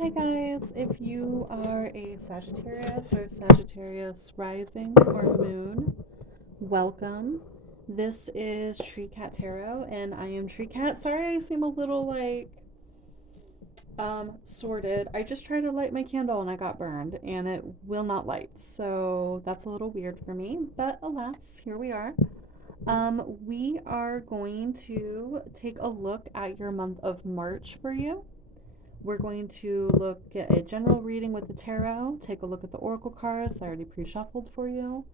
Hi guys, if you are a Sagittarius or Sagittarius rising or moon, welcome. This is Tree Cat Tarot and I am Tree Cat. Sorry I seem a little sorted. I just tried to light my candle and I got burned and it will not light. So that's a little weird for me, but alas, here we are. We are going to take a look at your month of March for you. We're going to look at a general reading with the tarot, take a look at the oracle cards I already pre-shuffled for you,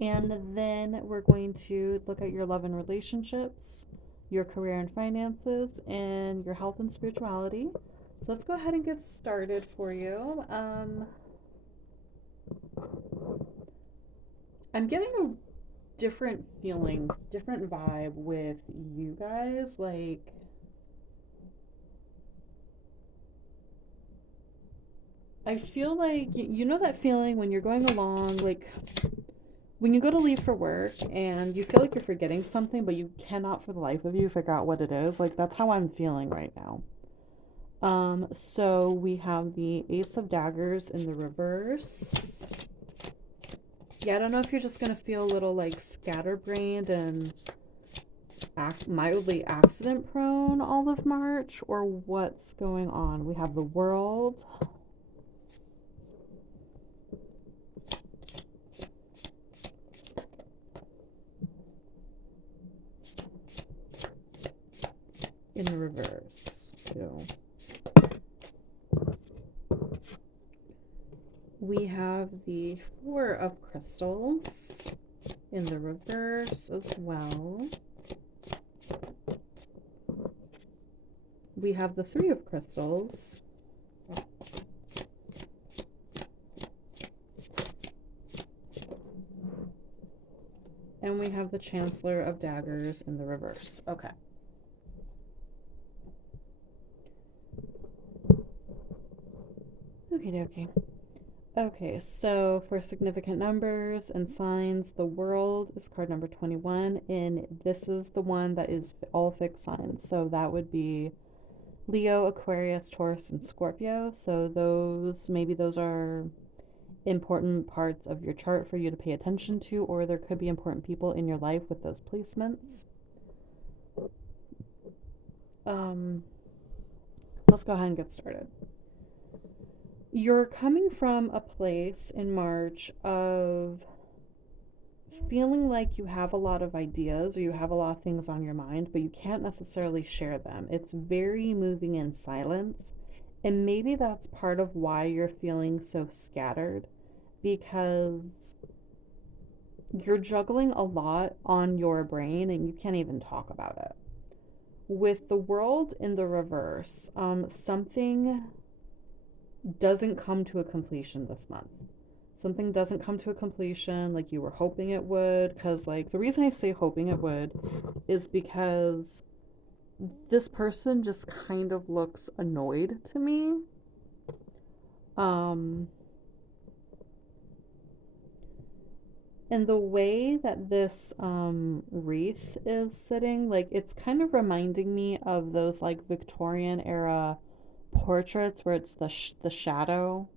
and then we're going to look at your love and relationships, your career and finances, and your health and spirituality. So let's go ahead and get started for you. I'm getting a different feeling, different vibe with you guys. I feel like you know that feeling when you're going along, like when you go to leave for work and you feel like you're forgetting something, but you cannot for the life of you figure out what it is. Like that's how I'm feeling right now. So we have the Ace of Daggers in the reverse. Yeah, I don't know if you're just gonna feel a little like scatterbrained and mildly accident prone all of March, or what's going on. We have the World. In the reverse too. We have the Four of Crystals in the reverse as well. We have the Three of Crystals. And we have the Chancellor of Daggers in the reverse. Okay. Okay. Okay, so for significant numbers and signs, the World is card number 21, and this is the one that is all fixed signs. So that would be Leo, Aquarius, Taurus, and Scorpio. So maybe those are important parts of your chart for you to pay attention to, or there could be important people in your life with those placements. Let's go ahead and get started. You're coming from a place in March of feeling like you have a lot of ideas or you have a lot of things on your mind, but you can't necessarily share them. It's very moving in silence. And maybe that's part of why you're feeling so scattered, because you're juggling a lot on your brain and you can't even talk about it. With the World in the reverse, something doesn't come to a completion this month. Something doesn't come to a completion like you were hoping it would. Because, like, the reason I say hoping it would is because this person just kind of looks annoyed to me. And the way that this wreath is sitting, like, it's kind of reminding me of those, like, Victorian era portraits where it's the shadow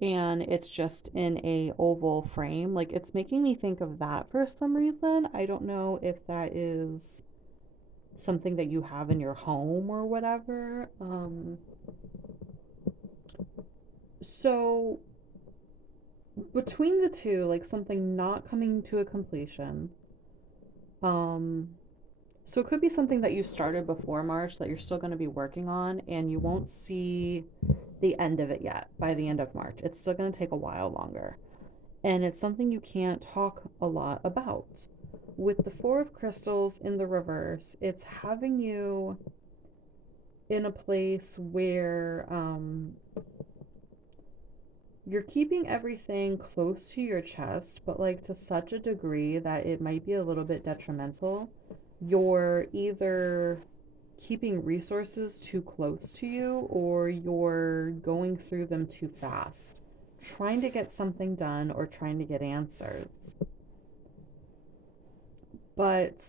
and it's just in a oval frame. Like, it's making me think of that for some reason. I don't know if that is something that you have in your home or whatever. So between the two, like something not coming to a completion, um so it could be something that you started before March that you're still going to be working on, and you won't see the end of it yet by the end of March. It's still going to take a while longer. And it's something you can't talk a lot about. With the Four of Crystals in the reverse, it's having you in a place where you're keeping everything close to your chest, but like to such a degree that it might be a little bit detrimental. You're either keeping resources too close to you or you're going through them too fast, trying to get something done or trying to get answers. But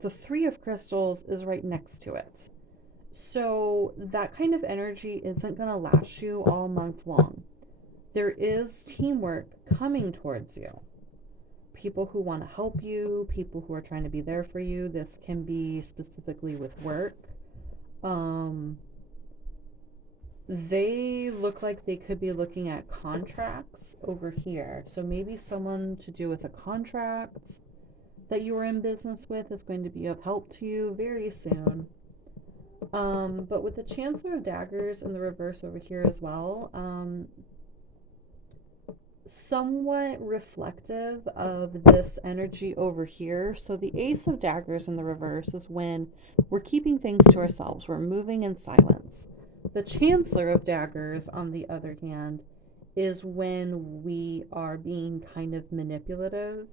the Three of Crystals is right next to it. So that kind of energy isn't going to last you all month long. There is teamwork coming towards you. People who want to help you, people who are trying to be there for you. This can be specifically with work. Um, they look like they could be looking at contracts over here. So maybe someone to do with a contract that you were in business with is going to be of help to you very soon. But with the Chancellor of Daggers in the reverse over here as well, somewhat reflective of this energy over here. So the Ace of Daggers in the reverse is when we're keeping things to ourselves, we're moving in silence. The Chancellor of Daggers, on the other hand, is when we are being kind of manipulative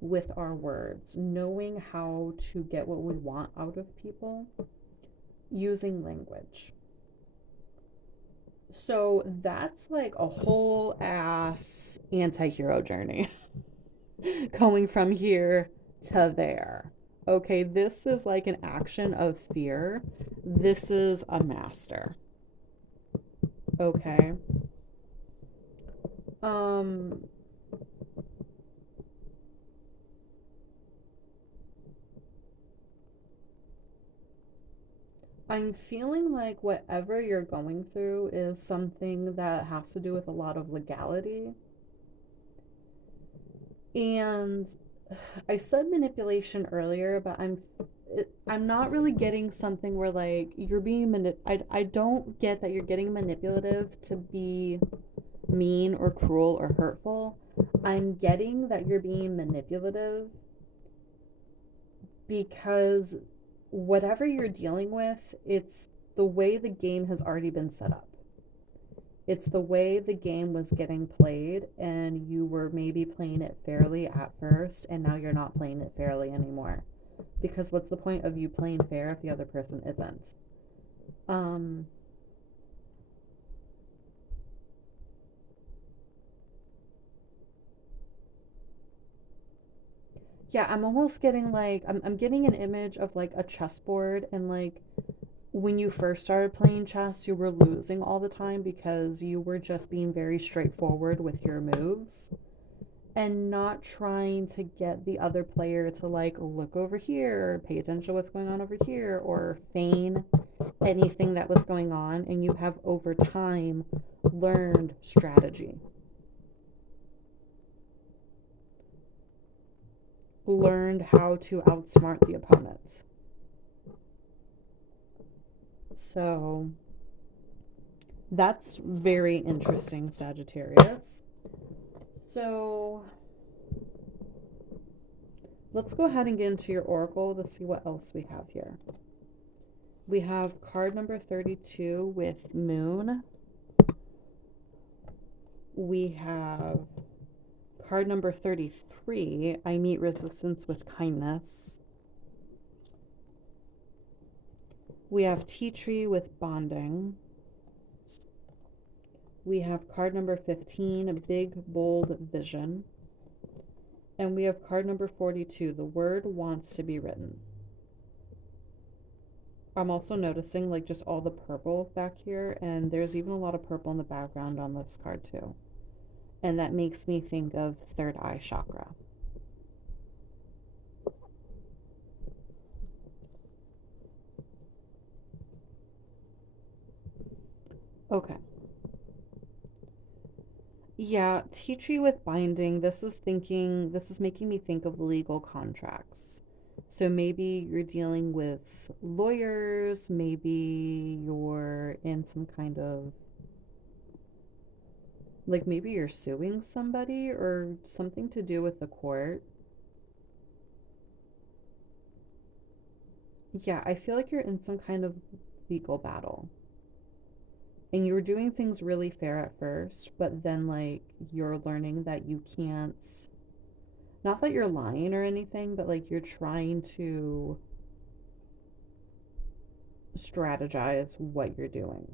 with our words, knowing how to get what we want out of people using language. So that's like a whole ass anti hero journey going from here to there. Okay, this is like an action of fear. This is a master. Okay. Um, I'm feeling like whatever you're going through is something that has to do with a lot of legality. And I said manipulation earlier, but I'm not really getting something where like you're being I don't get that you're getting manipulative to be mean or cruel or hurtful. I'm getting that you're being manipulative because whatever you're dealing with, it's the way the game has already been set up. It's the way the game was getting played, and you were maybe playing it fairly at first, and now you're not playing it fairly anymore. Because what's the point of you playing fair if the other person isn't? Um, yeah, I'm almost getting like, I'm getting an image of like a chessboard, and like when you first started playing chess, you were losing all the time because you were just being very straightforward with your moves and not trying to get the other player to like look over here or pay attention to what's going on over here or feign anything that was going on. And you have over time learned strategy, learned how to outsmart the opponent. So that's very interesting, Sagittarius. So let's go ahead and get into your oracle to see what else we have here. We have card number 32 with Moon. We have card number 33, I meet resistance with kindness. We have tea tree with bonding. We have card number 15, big bold vision. And we have card number 42, the word wants to be written. I'm also noticing like just all the purple back here, and there's even a lot of purple in the background on this card too. And that makes me think of third eye chakra. Okay. Yeah, tea tree with binding. This is making me think of legal contracts. So maybe you're dealing with lawyers, maybe you're in some kind of like maybe you're suing somebody or something to do with the court. Yeah, I feel like you're in some kind of legal battle. And you were doing things really fair at first, but then like you're learning that you can't, not that you're lying or anything, but like you're trying to strategize what you're doing.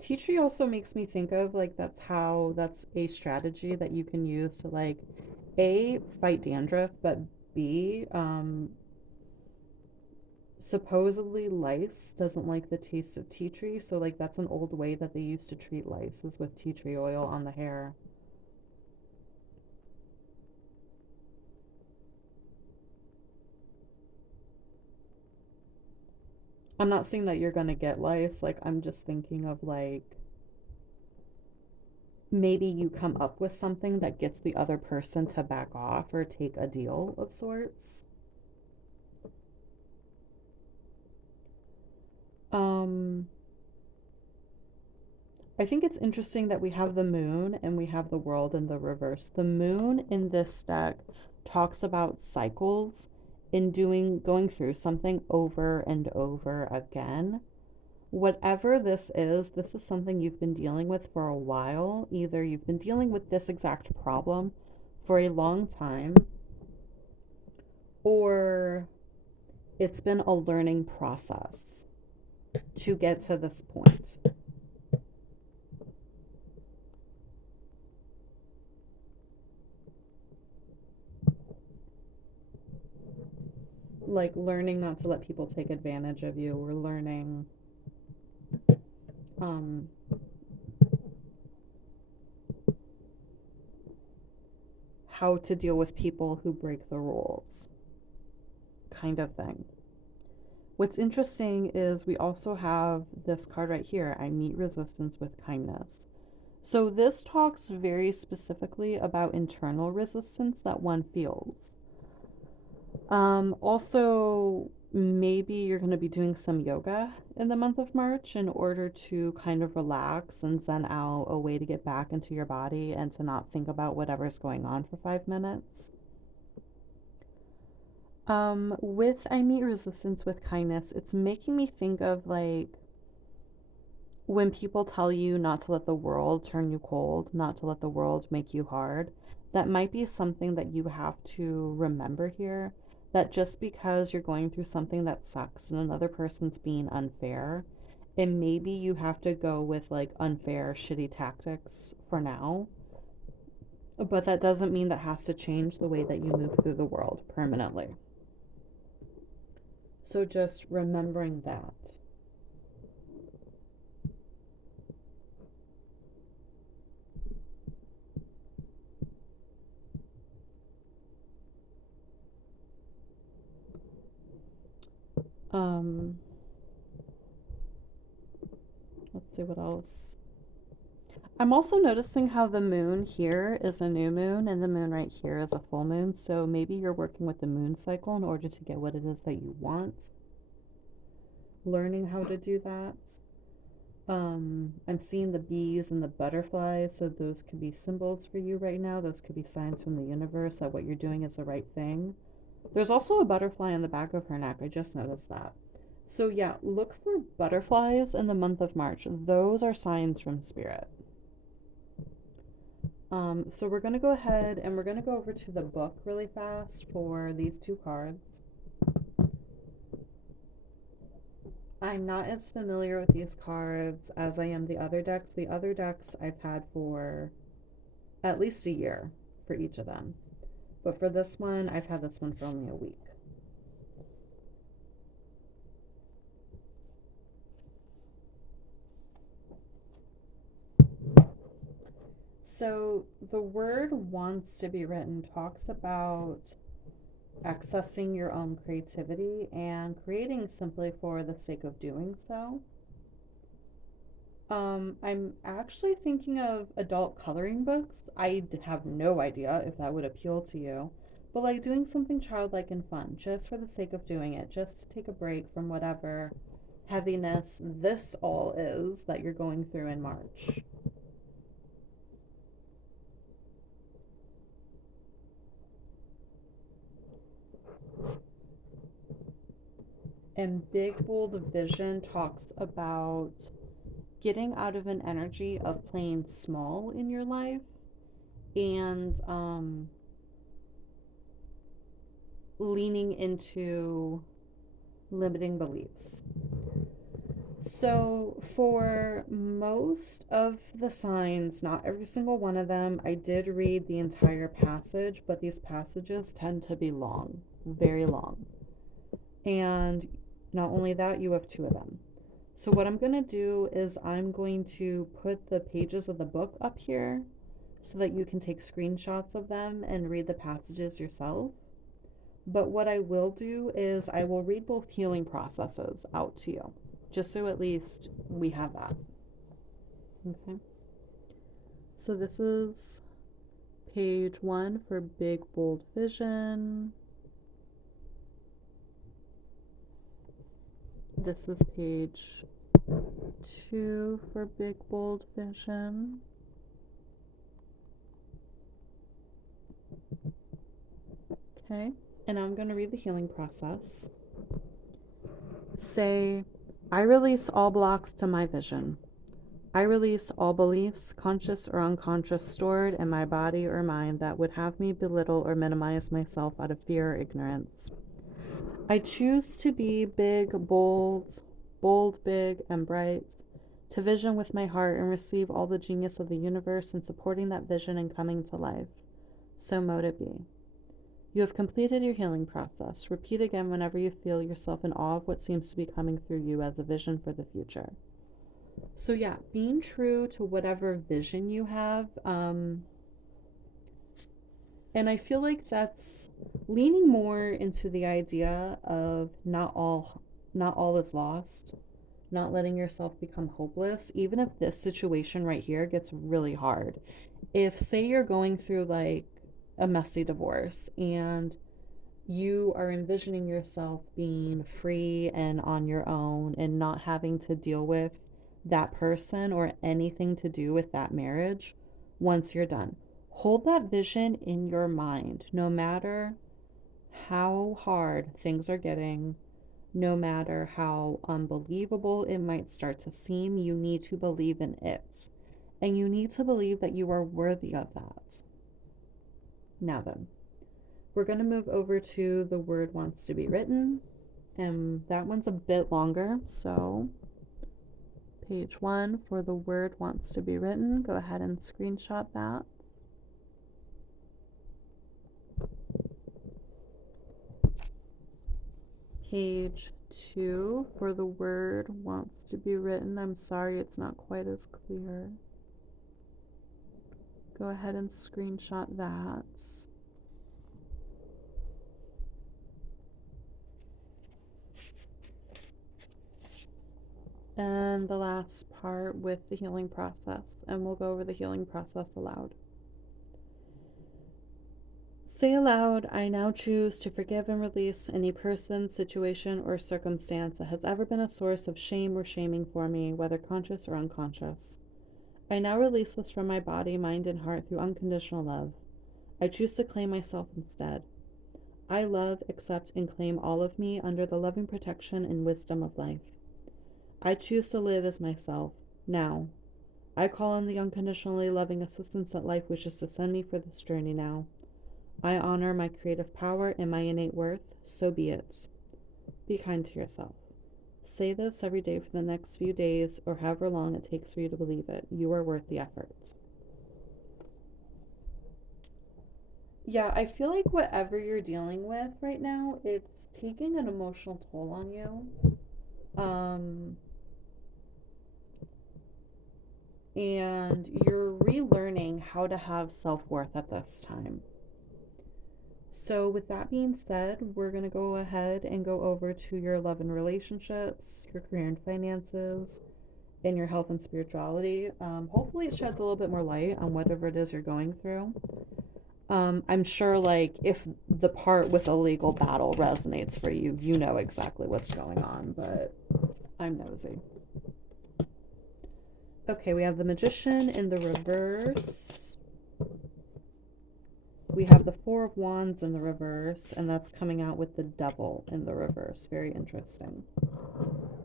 Tea tree also makes me think of like that's a strategy that you can use to like A, fight dandruff, but B, Supposedly lice doesn't like the taste of tea tree, so like that's an old way that they used to treat lice is with tea tree oil on the hair. I'm not saying that you're gonna get lice, like I'm just thinking of like maybe you come up with something that gets the other person to back off or take a deal of sorts. Um, I think it's interesting that we have the moon and we have the world in the reverse. The moon in this deck talks about cycles in going through something over and over again. Whatever this is something you've been dealing with for a while. Either you've been dealing with this exact problem for a long time, or it's been a learning process to get to this point. Like learning not to let people take advantage of you, or learning um, how to deal with people who break the rules, kind of thing. What's interesting is we also have this card right here, I meet resistance with kindness. So this talks very specifically about internal resistance that one feels. Also, maybe you're going to be doing some yoga in the month of March in order to kind of relax and zen out a way to get back into your body and to not think about whatever's going on for 5 minutes. With I meet resistance with kindness, it's making me think of like when people tell you not to let the world turn you cold, not to let the world make you hard, that might be something that you have to remember here. That just because you're going through something that sucks and another person's being unfair, and maybe you have to go with like unfair, shitty tactics for now, but that doesn't mean that has to change the way that you move through the world permanently. So just remembering that. Um, let's see what else. I'm also noticing how the moon here is a new moon and the moon right here is a full moon. So maybe you're working with the moon cycle in order to get what it is that you want. Learning how to do that. I'm seeing the bees and the butterflies, so those could be symbols for you right now. Those could be signs from the universe that what you're doing is the right thing. There's also a butterfly on the back of her neck. I just noticed that. So yeah, look for butterflies in the month of March. Those are signs from spirit. So we're going to go ahead and we're going to go over to the book really fast for these two cards. I'm not as familiar with these cards as I am the other decks. The other decks I've had for at least a year for each of them. But for this one, I've had this one for only a week. So the word wants to be written talks about accessing your own creativity and creating simply for the sake of doing so. I'm actually thinking of adult coloring books. Have no idea if that would appeal to you, but like doing something childlike and fun just for the sake of doing it, just to take a break from whatever heaviness this all is that you're going through in March. And Big Bold Vision talks about getting out of an energy of playing small in your life and leaning into limiting beliefs. So, for most of the signs, not every single one of them, I did read the entire passage, but these passages tend to be long, very long. And Not only that, you have two of them. So what I'm going to do is I'm going to put the pages of the book up here so that you can take screenshots of them and read the passages yourself. But what I will do is I will read both healing processes out to you, just so at least we have that. Okay. So this is page 1 for big bold vision. This is page 2 for big bold vision. Okay. And I'm going to read the healing process. Say, I release all blocks to my vision. I release all beliefs, conscious or unconscious, stored in my body or mind that would have me belittle or minimize myself out of fear or ignorance. I choose to be big, bold, big, and bright, to vision with my heart and receive all the genius of the universe in supporting that vision and coming to life. So mote it be. You have completed your healing process. Repeat again whenever you feel yourself in awe of what seems to be coming through you as a vision for the future. So yeah, being true to whatever vision you have, and I feel like that's leaning more into the idea of not all is lost, not letting yourself become hopeless, even if this situation right here gets really hard. If say you're going through like a messy divorce and you are envisioning yourself being free and on your own and not having to deal with that person or anything to do with that marriage once you're done. Hold that vision in your mind, no matter how hard things are getting, no matter how unbelievable it might start to seem. You need to believe in it. And you need to believe that you are worthy of that. Now then, we're going to move over to the word wants to be written. And that one's a bit longer. So page 1 for the word wants to be written. Go ahead and screenshot that. Page 2 for the word wants to be written. I'm sorry it's not quite as clear. Go ahead and screenshot that. And the last part with the healing process, and we'll go over the healing process aloud. Say aloud, I now choose to forgive and release any person, situation, or circumstance that has ever been a source of shame or shaming for me, whether conscious or unconscious. I now release this from my body, mind, and heart through unconditional love. I choose to claim myself instead. I love, accept, and claim all of me under the loving protection and wisdom of life. I choose to live as myself, now. I call on the unconditionally loving assistance that life wishes to send me for this journey now. I honor my creative power and my innate worth, so be it. Be kind to yourself. Say this every day for the next few days or however long it takes for you to believe it. You are worth the effort. Yeah, I feel like whatever you're dealing with right now, it's taking an emotional toll on you. Um, and you're relearning how to have self-worth at this time. So with that being said, we're going to go ahead and go over to your love and relationships, your career and finances, and your health and spirituality. Hopefully it sheds a little bit more light on whatever it is you're going through. I'm sure like if the part with a legal battle resonates for you, you know exactly what's going on, but I'm nosy. Okay, we have the Magician in the reverse. We have the Four of Wands in the reverse, and that's coming out with the Devil in the reverse. Very interesting.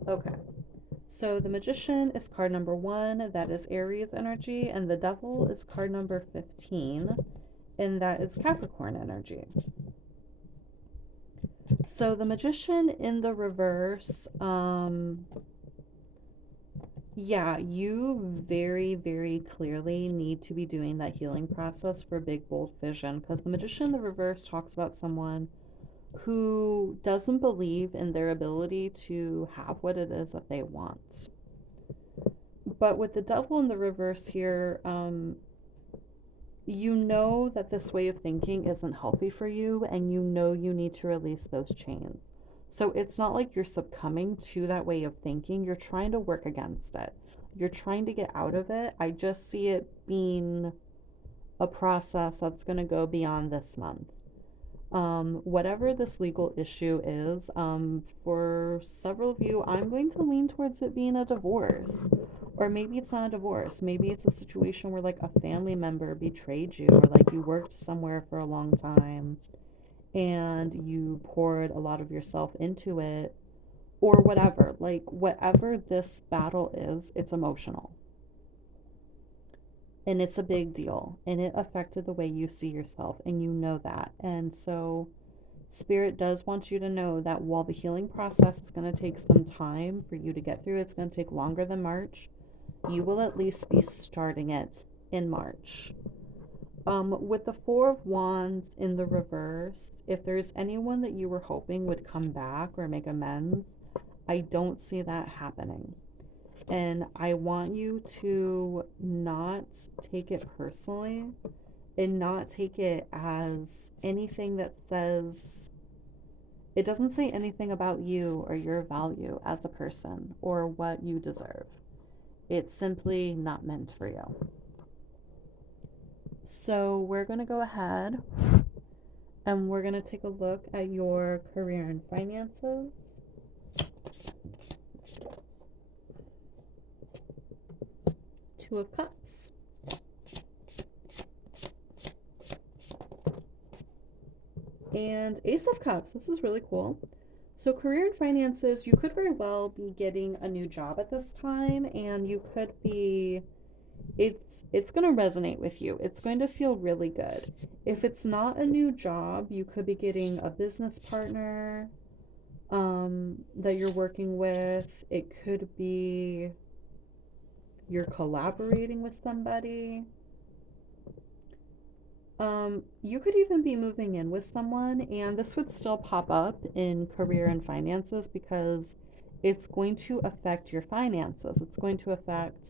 Okay, so the Magician is card number 1, that is Aries energy, and the Devil is card number 15, and that is Capricorn energy. So the Magician in the reverse, yeah, you very, very clearly need to be doing that healing process for big, bold vision because the Magician in the reverse talks about someone who doesn't believe in their ability to have what it is that they want. But with the devil in the reverse here, you know that this way of thinking isn't healthy for you, and you know you need to release those chains. So it's not like you're succumbing to that way of thinking, you're trying to work against it. You're trying to get out of it. I just see it being a process that's going to go beyond this month. Whatever this legal issue is, for several of you, I'm going to lean towards it being a divorce. Or maybe it's not a divorce. Maybe it's a situation where like a family member betrayed you, or like you worked somewhere for a long time and you poured a lot of yourself into it, or whatever. Like, whatever this battle is, it's emotional. And it's a big deal. And it affected the way you see yourself. And you know that. And so, Spirit does want you to know that while the healing process is going to take some time for you to get through, it's going to take longer than March. You will at least be starting it in March. With the Four of Wands in the reverse, if there's anyone that you were hoping would come back or make amends, I don't see that happening. And I want you to not take it personally and not take it as anything that says, it doesn't say anything about you or your value as a person or what you deserve. It's simply not meant for you. So we're going to go ahead and we're going to take a look at your career and finances. Two of Cups. And Ace of Cups. This is really cool. So career and finances, you could very well be getting a new job at this time, and you could be, it's going to resonate with you. It's going to feel really good. If it's not a new job, you could be getting a business partner that you're working with. It could be you're collaborating with somebody. You could even be moving in with someone, and this would still pop up in career and finances because it's going to affect your finances. It's going to affect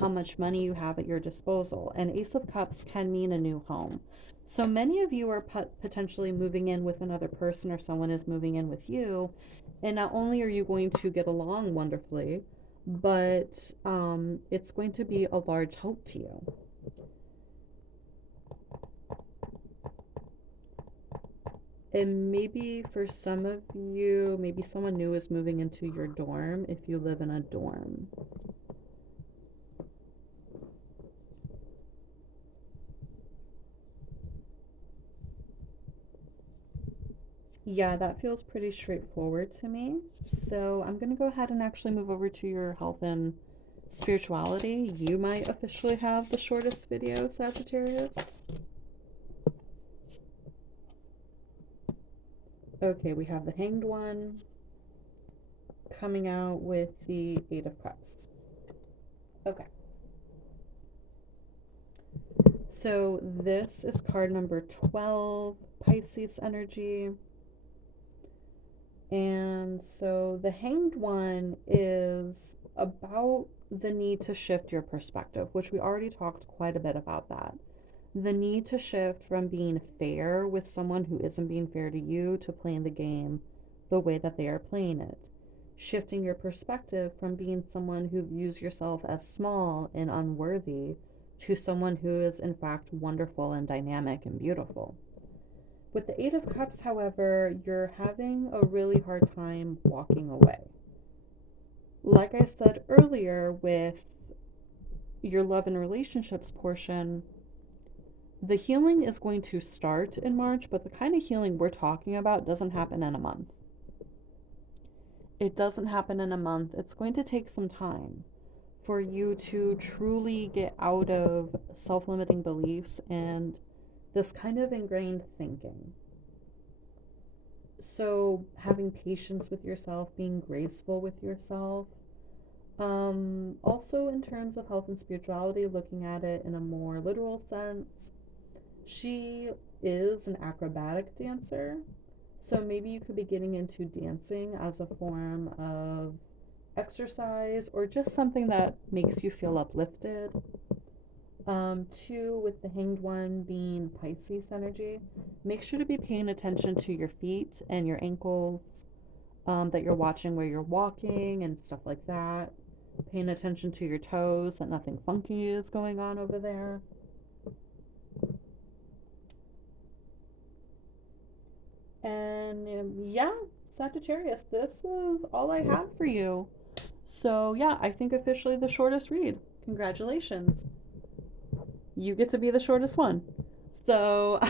how much money you have at your disposal. And Ace of Cups can mean a new home. So many of you are potentially moving in with another person, or someone is moving in with you. And not only are you going to get along wonderfully, but it's going to be a large help to you. And maybe for some of you, maybe someone new is moving into your dorm if you live in a dorm. Yeah, that feels pretty straightforward to me. So I'm going to go ahead and actually move over to your health and spirituality. You might officially have the shortest video, Sagittarius. Okay, we have the Hanged One coming out with the Eight of Cups. Okay. So this is card number 12, Pisces energy. And so the Hanged One is about the need to shift your perspective, which we already talked quite a bit about that. The need to shift from being fair with someone who isn't being fair to you to playing the game the way that they are playing it. Shifting your perspective from being someone who views yourself as small and unworthy to someone who is in fact wonderful and dynamic and beautiful. With the Eight of Cups, however, you're having a really hard time walking away. Like I said earlier, with your love and relationships portion, the healing is going to start in March, but the kind of healing we're talking about doesn't happen in a month. It doesn't happen in a month. It's going to take some time for you to truly get out of self-limiting beliefs and this kind of ingrained thinking. So having patience with yourself, being graceful with yourself. Also in terms of health and spirituality, looking at it in a more literal sense, she is an acrobatic dancer. So maybe you could be getting into dancing as a form of exercise or just something that makes you feel uplifted. Two, with the hanged one being Pisces energy, make sure to be paying attention to your feet and your ankles, that you're watching where you're walking and stuff like that. Paying attention to your toes, that nothing funky is going on over there. And yeah, Sagittarius, this is all I have for you. So yeah, I think officially the shortest read. Congratulations. You get to be the shortest one. So,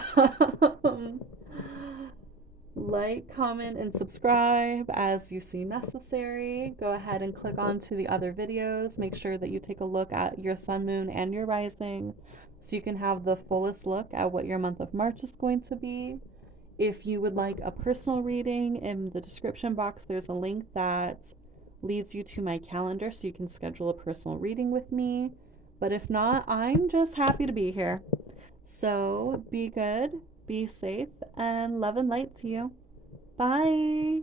like, comment, and subscribe as you see necessary. Go ahead and click on to the other videos. Make sure that you take a look at your sun, moon, and your rising so you can have the fullest look at what your month of March is going to be. If you would like a personal reading, in the description box, there's a link that leads you to my calendar so you can schedule a personal reading with me. But if not, I'm just happy to be here. So be good, be safe, and love and light to you. Bye.